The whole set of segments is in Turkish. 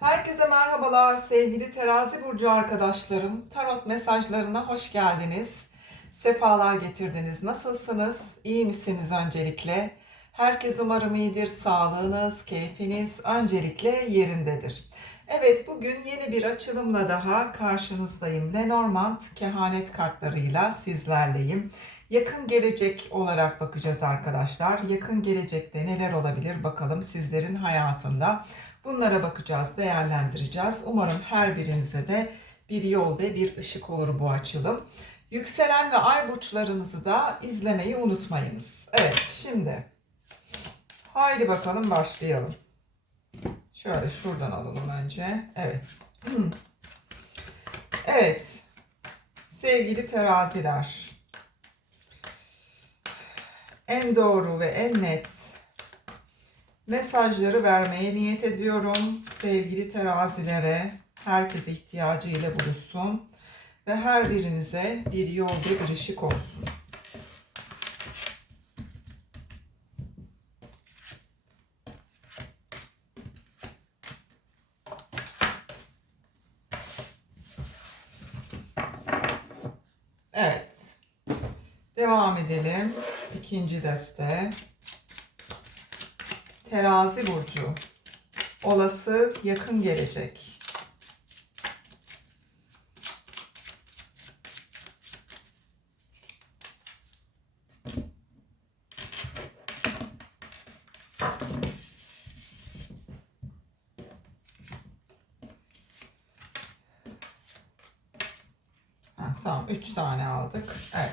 Herkese merhabalar sevgili terazi burcu arkadaşlarım. Tarot mesajlarına hoş geldiniz. Sefalar getirdiniz. Nasılsınız? İyi misiniz öncelikle? Herkes umarım iyidir. Sağlığınız, keyfiniz öncelikle yerindedir. Evet bugün yeni bir açılımla daha karşınızdayım. Lenormand kehanet kartlarıyla sizlerleyim. Yakın gelecek olarak bakacağız arkadaşlar. Yakın gelecekte neler olabilir bakalım sizlerin hayatında. Bunlara bakacağız, değerlendireceğiz. Umarım her birinize de bir yol ve bir ışık olur bu açılım. Yükselen ve ay burçlarınızı da izlemeyi unutmayınız. Evet, şimdi haydi bakalım başlayalım. Şöyle şuradan alalım önce. Evet. Evet. Sevgili teraziler. En doğru ve en net mesajları vermeye niyet ediyorum sevgili terazilere. Herkes ihtiyacıyla buluşsun ve her birinize bir yol ve bir ışık olsun. Evet. Devam edelim. İkinci deste. Terazi burcu. Olası yakın gelecek. Ha, tamam 3 tane aldık. Evet.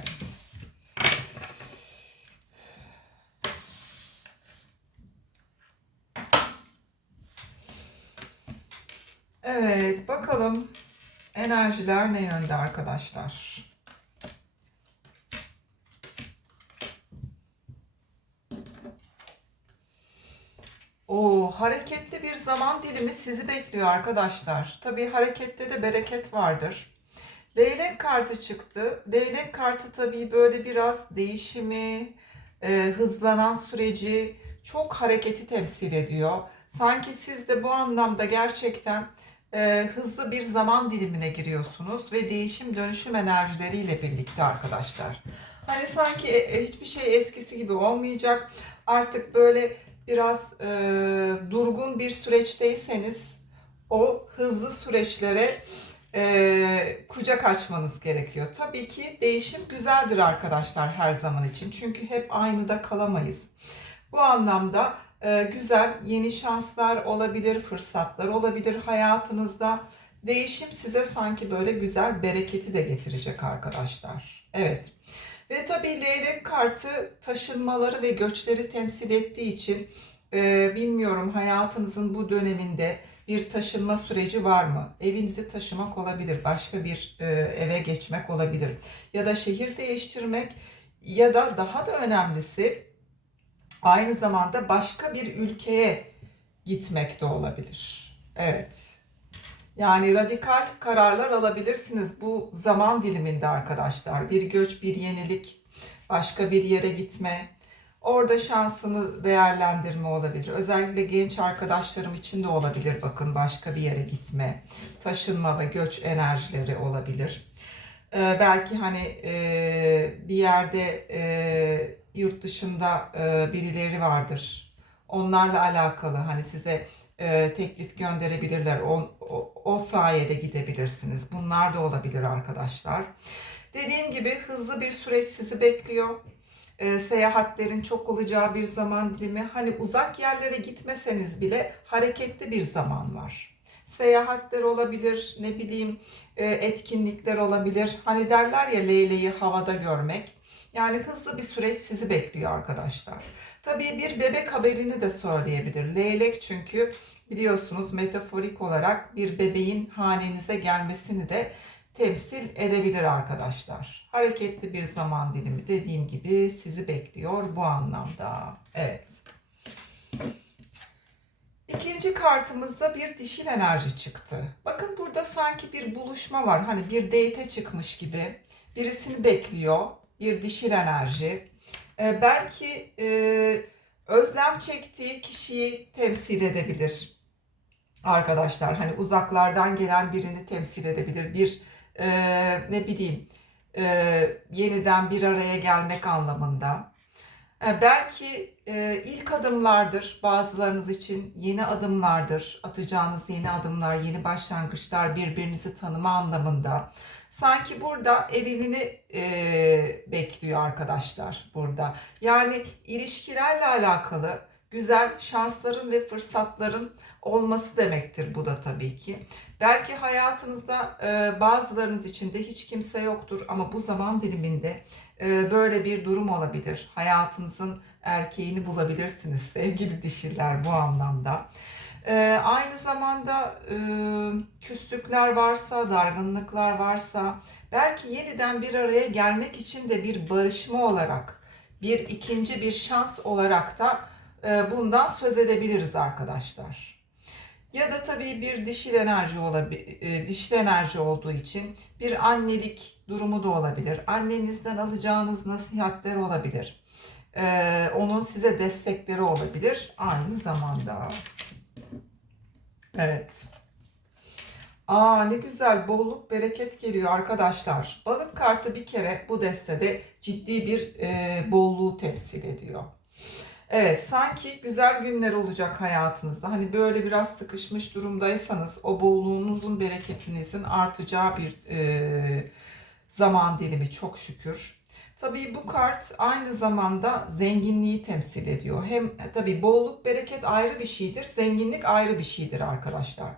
Evet, bakalım enerjiler ne yönde arkadaşlar? O hareketli bir zaman dilimi sizi bekliyor arkadaşlar. Tabii harekette de bereket vardır. Leylek kartı çıktı. Leylek kartı tabii böyle biraz değişimi, e, hızlanan süreci, çok hareketi temsil ediyor. Sanki siz de bu anlamda gerçekten e, hızlı bir zaman dilimine giriyorsunuz ve değişim dönüşüm enerjileriyle birlikte arkadaşlar. Hani sanki e, hiçbir şey eskisi gibi olmayacak. Artık böyle biraz e, durgun bir süreçteyseniz o hızlı süreçlere e, kucak açmanız gerekiyor. Tabii ki değişim güzeldir arkadaşlar her zaman için. Çünkü hep aynıda kalamayız. Bu anlamda e, güzel yeni şanslar olabilir, fırsatlar olabilir hayatınızda. Değişim size sanki böyle güzel bereketi de getirecek arkadaşlar. Evet. Ve tabii leylek kartı taşınmaları ve göçleri temsil ettiği için e, bilmiyorum hayatınızın bu döneminde bir taşınma süreci var mı? Evinizi taşımak olabilir, başka bir e, eve geçmek olabilir ya da şehir değiştirmek ya da daha da önemlisi aynı zamanda başka bir ülkeye gitmek de olabilir. Evet. Yani radikal kararlar alabilirsiniz bu zaman diliminde arkadaşlar. Bir göç, bir yenilik, başka bir yere gitme. Orada şansını değerlendirme olabilir. Özellikle genç arkadaşlarım için de olabilir. Bakın başka bir yere gitme, taşınma ve göç enerjileri olabilir. Ee, belki hani e, bir yerde e, yurt dışında e, birileri vardır. Onlarla alakalı hani size e, teklif gönderebilirler. O, o, o sayede gidebilirsiniz. Bunlar da olabilir arkadaşlar. Dediğim gibi hızlı bir süreç sizi bekliyor. E, seyahatlerin çok olacağı bir zaman dilimi. Hani uzak yerlere gitmeseniz bile hareketli bir zaman var. Seyahatler olabilir, ne bileyim e, etkinlikler olabilir. Hani derler ya leyleği havada görmek. Yani hızlı bir süreç sizi bekliyor arkadaşlar. Tabii bir bebek haberini de söyleyebilir. Leylek çünkü biliyorsunuz metaforik olarak bir bebeğin hanenize gelmesini de temsil edebilir arkadaşlar. Hareketli bir zaman dilimi dediğim gibi sizi bekliyor bu anlamda. Evet. İkinci kartımızda bir dişil enerji çıktı. Bakın burada sanki bir buluşma var. Hani bir date çıkmış gibi. Birisini bekliyor. Bir dişil enerji. Ee, belki e, özlem çektiği kişiyi temsil edebilir. arkadaşlar. Hani uzaklardan gelen birini temsil edebilir. Bir e, ne bileyim e, yeniden bir araya gelmek anlamında. E, belki e, ilk adımlardır bazılarınız için yeni adımlardır. Atacağınız yeni adımlar, yeni başlangıçlar, birbirinizi tanıma anlamında. Sanki burada erinini e, bekliyor arkadaşlar burada. Yani ilişkilerle alakalı güzel şansların ve fırsatların olması demektir bu da tabii ki. Belki hayatınızda e, bazılarınız için de hiç kimse yoktur ama bu zaman diliminde e, böyle bir durum olabilir. Hayatınızın erkeğini bulabilirsiniz sevgili dişiler bu anlamda. E, aynı zamanda e, küslükler varsa, dargınlıklar varsa belki yeniden bir araya gelmek için de bir barışma olarak, bir ikinci bir şans olarak da e, bundan söz edebiliriz arkadaşlar. Ya da tabii bir dişil enerji olabilir, dişil enerji olduğu için bir annelik durumu da olabilir. Annenizden alacağınız nasihatler olabilir. Ee, onun size destekleri olabilir aynı zamanda. Evet. Aa ne güzel bolluk bereket geliyor arkadaşlar. Balık kartı bir kere bu destede ciddi bir e, bolluğu temsil ediyor. Evet, sanki güzel günler olacak hayatınızda. Hani böyle biraz sıkışmış durumdaysanız o bolluğunuzun, bereketinizin artacağı bir e, zaman dilimi çok şükür. Tabii bu kart aynı zamanda zenginliği temsil ediyor. Hem e, tabii bolluk, bereket ayrı bir şeydir, zenginlik ayrı bir şeydir arkadaşlar.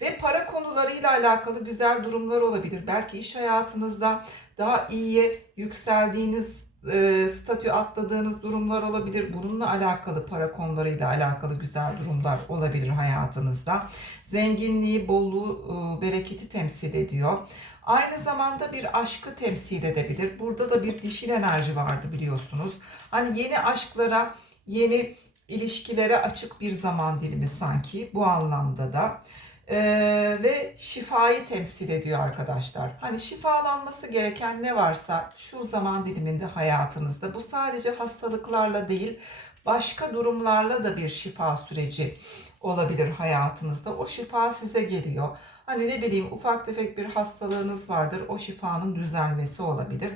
Ve para konularıyla alakalı güzel durumlar olabilir. Belki iş hayatınızda daha iyiye yükseldiğiniz e, statü atladığınız durumlar olabilir. Bununla alakalı para konularıyla alakalı güzel durumlar olabilir hayatınızda. Zenginliği, bolluğu, e, bereketi temsil ediyor. Aynı zamanda bir aşkı temsil edebilir. Burada da bir dişil enerji vardı biliyorsunuz. Hani yeni aşklara, yeni ilişkilere açık bir zaman dilimi sanki bu anlamda da. Ee, ve şifayı temsil ediyor arkadaşlar. Hani şifalanması gereken ne varsa şu zaman diliminde hayatınızda bu sadece hastalıklarla değil başka durumlarla da bir şifa süreci olabilir hayatınızda. O şifa size geliyor. Hani ne bileyim ufak tefek bir hastalığınız vardır. O şifanın düzelmesi olabilir.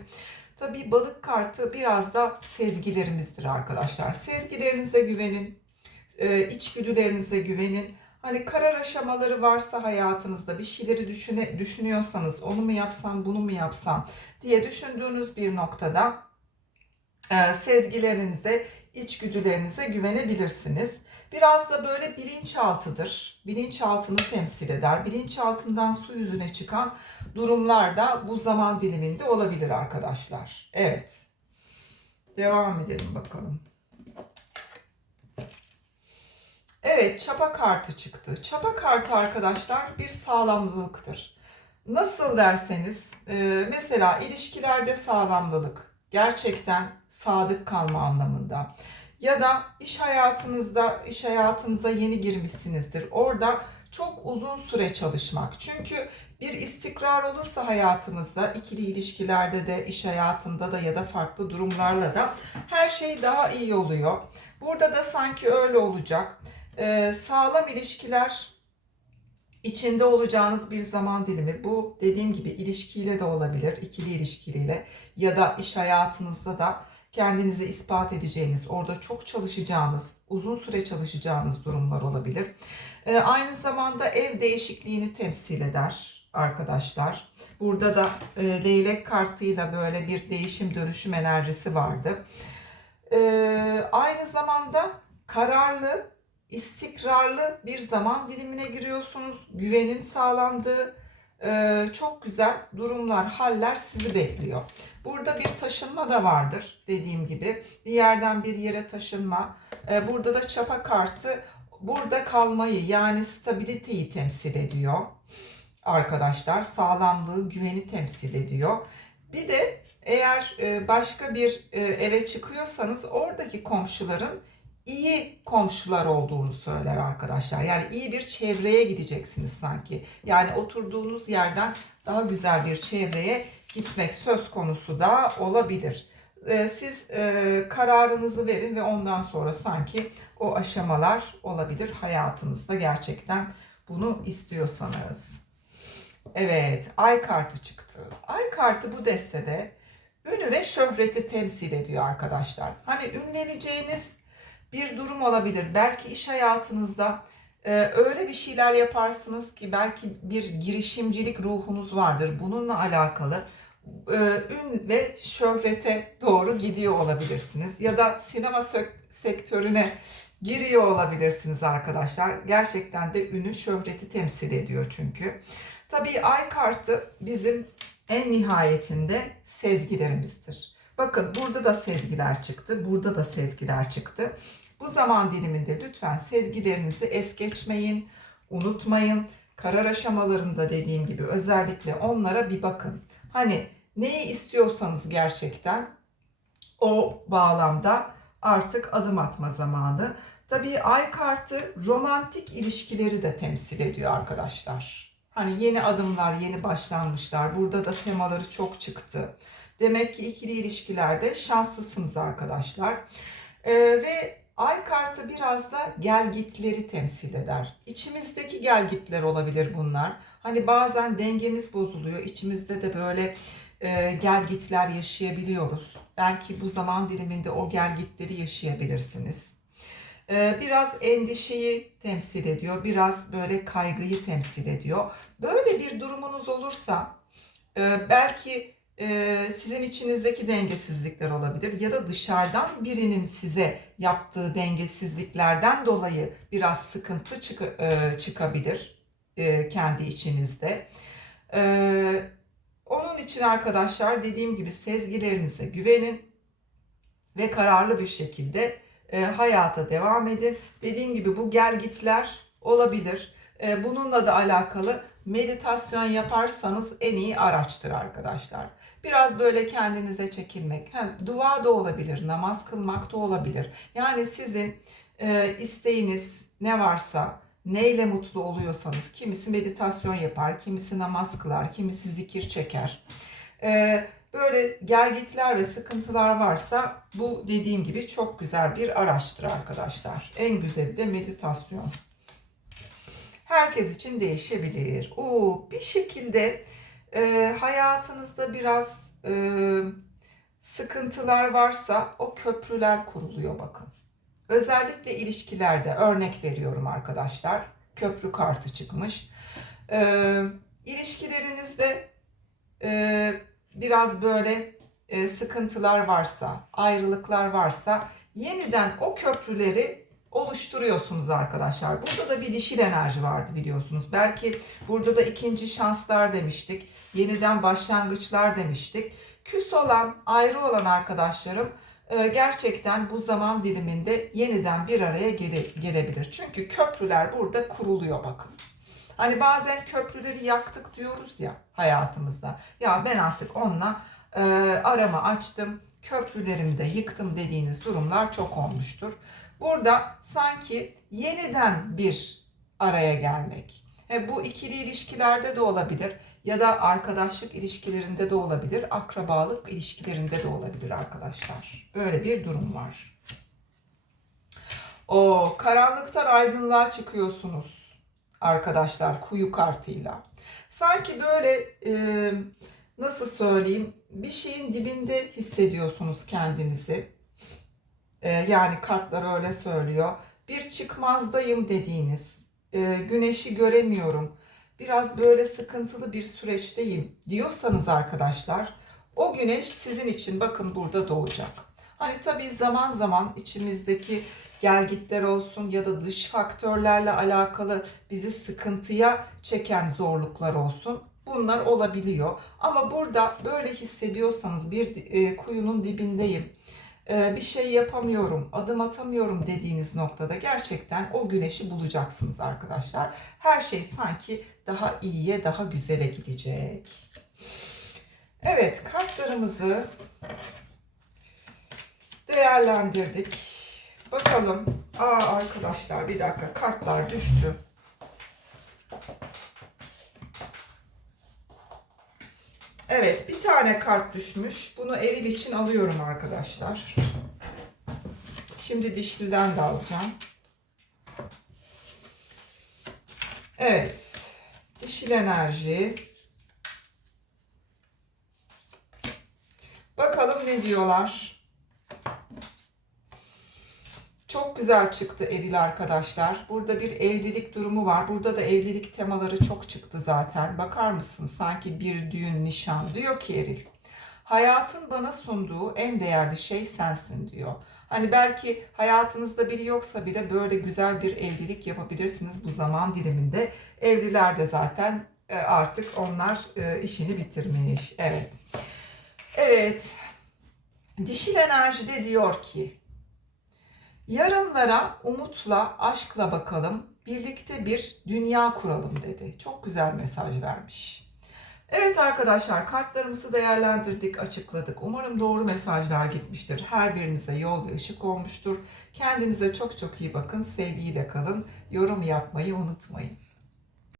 Tabii balık kartı biraz da sezgilerimizdir arkadaşlar. Sezgilerinize güvenin, e, içgüdülerinize güvenin. Hani karar aşamaları varsa hayatınızda bir şeyleri düşüne, düşünüyorsanız onu mu yapsam bunu mu yapsam diye düşündüğünüz bir noktada e, sezgilerinize, içgüdülerinize güvenebilirsiniz. Biraz da böyle bilinçaltıdır. Bilinçaltını temsil eder. Bilinçaltından su yüzüne çıkan durumlar da bu zaman diliminde olabilir arkadaşlar. Evet. Devam edelim bakalım. Evet, çapa kartı çıktı. Çapa kartı arkadaşlar bir sağlamlılıktır. Nasıl derseniz, e, mesela ilişkilerde sağlamlılık, gerçekten sadık kalma anlamında. Ya da iş hayatınızda, iş hayatınıza yeni girmişsinizdir. Orada çok uzun süre çalışmak. Çünkü bir istikrar olursa hayatımızda, ikili ilişkilerde de, iş hayatında da ya da farklı durumlarla da her şey daha iyi oluyor. Burada da sanki öyle olacak e, sağlam ilişkiler içinde olacağınız bir zaman dilimi. Bu dediğim gibi ilişkiyle de olabilir, ikili ilişkiyle ya da iş hayatınızda da kendinizi ispat edeceğiniz, orada çok çalışacağınız, uzun süre çalışacağınız durumlar olabilir. E, aynı zamanda ev değişikliğini temsil eder arkadaşlar. Burada da e, leylek kartıyla böyle bir değişim dönüşüm enerjisi vardı. E, aynı zamanda kararlı istikrarlı bir zaman dilimine giriyorsunuz. Güvenin sağlandığı e, çok güzel durumlar, haller sizi bekliyor. Burada bir taşınma da vardır dediğim gibi. Bir yerden bir yere taşınma. E, burada da çapa kartı burada kalmayı yani stabiliteyi temsil ediyor. Arkadaşlar sağlamlığı, güveni temsil ediyor. Bir de eğer e, başka bir eve çıkıyorsanız oradaki komşuların iyi komşular olduğunu söyler arkadaşlar. Yani iyi bir çevreye gideceksiniz sanki. Yani oturduğunuz yerden daha güzel bir çevreye gitmek söz konusu da olabilir. Ee, siz e, kararınızı verin ve ondan sonra sanki o aşamalar olabilir hayatınızda gerçekten bunu istiyorsanız. Evet, ay kartı çıktı. Ay kartı bu destede ünü ve şöhreti temsil ediyor arkadaşlar. Hani ünleneceğiniz bir durum olabilir. Belki iş hayatınızda e, öyle bir şeyler yaparsınız ki belki bir girişimcilik ruhunuz vardır. Bununla alakalı e, ün ve şöhrete doğru gidiyor olabilirsiniz. Ya da sinema sektörüne giriyor olabilirsiniz arkadaşlar. Gerçekten de ünü şöhreti temsil ediyor çünkü. Tabii ay kartı bizim en nihayetinde sezgilerimizdir. Bakın burada da sezgiler çıktı, burada da sezgiler çıktı. Bu zaman diliminde lütfen sezgilerinizi es geçmeyin, unutmayın. Karar aşamalarında dediğim gibi özellikle onlara bir bakın. Hani neyi istiyorsanız gerçekten o bağlamda artık adım atma zamanı. Tabii ay kartı romantik ilişkileri de temsil ediyor arkadaşlar. Hani yeni adımlar, yeni başlangıçlar. Burada da temaları çok çıktı. Demek ki ikili ilişkilerde şanslısınız arkadaşlar. Ee, ve ay kartı biraz da gelgitleri temsil eder. İçimizdeki gelgitler olabilir bunlar. Hani bazen dengemiz bozuluyor. İçimizde de böyle e, gelgitler yaşayabiliyoruz. Belki bu zaman diliminde o gelgitleri yaşayabilirsiniz. E, biraz endişeyi temsil ediyor, biraz böyle kaygıyı temsil ediyor. Böyle bir durumunuz olursa e, belki sizin içinizdeki dengesizlikler olabilir ya da dışarıdan birinin size yaptığı dengesizliklerden dolayı biraz sıkıntı çık- e, çıkabilir e, kendi içinizde. E, onun için arkadaşlar dediğim gibi sezgilerinize güvenin ve kararlı bir şekilde e, hayata devam edin. Dediğim gibi bu gelgitler olabilir. E, bununla da alakalı meditasyon yaparsanız en iyi araçtır arkadaşlar. Biraz böyle kendinize çekilmek, hem dua da olabilir, namaz kılmak da olabilir. Yani sizin e, isteğiniz ne varsa, neyle mutlu oluyorsanız, kimisi meditasyon yapar, kimisi namaz kılar, kimisi zikir çeker. E, böyle gelgitler ve sıkıntılar varsa bu dediğim gibi çok güzel bir araçtır arkadaşlar. En güzeli de meditasyon. Herkes için değişebilir. Oo, bir şekilde e, hayatınızda biraz e, sıkıntılar varsa o köprüler kuruluyor bakın. Özellikle ilişkilerde örnek veriyorum arkadaşlar. Köprü kartı çıkmış. E, ilişkilerinizde e, biraz böyle e, sıkıntılar varsa, ayrılıklar varsa yeniden o köprüleri oluşturuyorsunuz arkadaşlar. Burada da bir dişil enerji vardı biliyorsunuz. Belki burada da ikinci şanslar demiştik. Yeniden başlangıçlar demiştik. Küs olan, ayrı olan arkadaşlarım e, gerçekten bu zaman diliminde yeniden bir araya gele- gelebilir. Çünkü köprüler burada kuruluyor bakın. Hani bazen köprüleri yaktık diyoruz ya hayatımızda. Ya ben artık onunla e, arama açtım, köprülerimi de yıktım dediğiniz durumlar çok olmuştur. Burada sanki yeniden bir araya gelmek. E, bu ikili ilişkilerde de olabilir ya da arkadaşlık ilişkilerinde de olabilir, akrabalık ilişkilerinde de olabilir arkadaşlar. Böyle bir durum var. O karanlıktan aydınlığa çıkıyorsunuz arkadaşlar kuyu kartıyla. Sanki böyle e, nasıl söyleyeyim bir şeyin dibinde hissediyorsunuz kendinizi. E, yani kartlar öyle söylüyor. Bir çıkmazdayım dediğiniz, e, güneşi göremiyorum, biraz böyle sıkıntılı bir süreçteyim diyorsanız arkadaşlar o güneş sizin için bakın burada doğacak. Hani tabii zaman zaman içimizdeki gelgitler olsun ya da dış faktörlerle alakalı bizi sıkıntıya çeken zorluklar olsun. Bunlar olabiliyor. Ama burada böyle hissediyorsanız bir e, kuyunun dibindeyim, bir şey yapamıyorum, adım atamıyorum dediğiniz noktada gerçekten o güneşi bulacaksınız arkadaşlar. Her şey sanki daha iyiye, daha güzele gidecek. Evet, kartlarımızı değerlendirdik. Bakalım. Aa arkadaşlar bir dakika kartlar düştü. Evet bir tane kart düşmüş. Bunu eril için alıyorum arkadaşlar. Şimdi dişliden de alacağım. Evet. Dişil enerji. Bakalım ne diyorlar. Çok güzel çıktı eril arkadaşlar. Burada bir evlilik durumu var. Burada da evlilik temaları çok çıktı zaten. Bakar mısın? Sanki bir düğün, nişan. Diyor ki eril. Hayatın bana sunduğu en değerli şey sensin diyor. Hani belki hayatınızda biri yoksa bile böyle güzel bir evlilik yapabilirsiniz bu zaman diliminde. Evliler de zaten e, artık onlar e, işini bitirmiş. Evet. Evet. Dişil enerjide diyor ki Yarınlara umutla, aşkla bakalım. Birlikte bir dünya kuralım dedi. Çok güzel mesaj vermiş. Evet arkadaşlar kartlarımızı değerlendirdik, açıkladık. Umarım doğru mesajlar gitmiştir. Her birinize yol ve ışık olmuştur. Kendinize çok çok iyi bakın. Sevgiyle kalın. Yorum yapmayı unutmayın.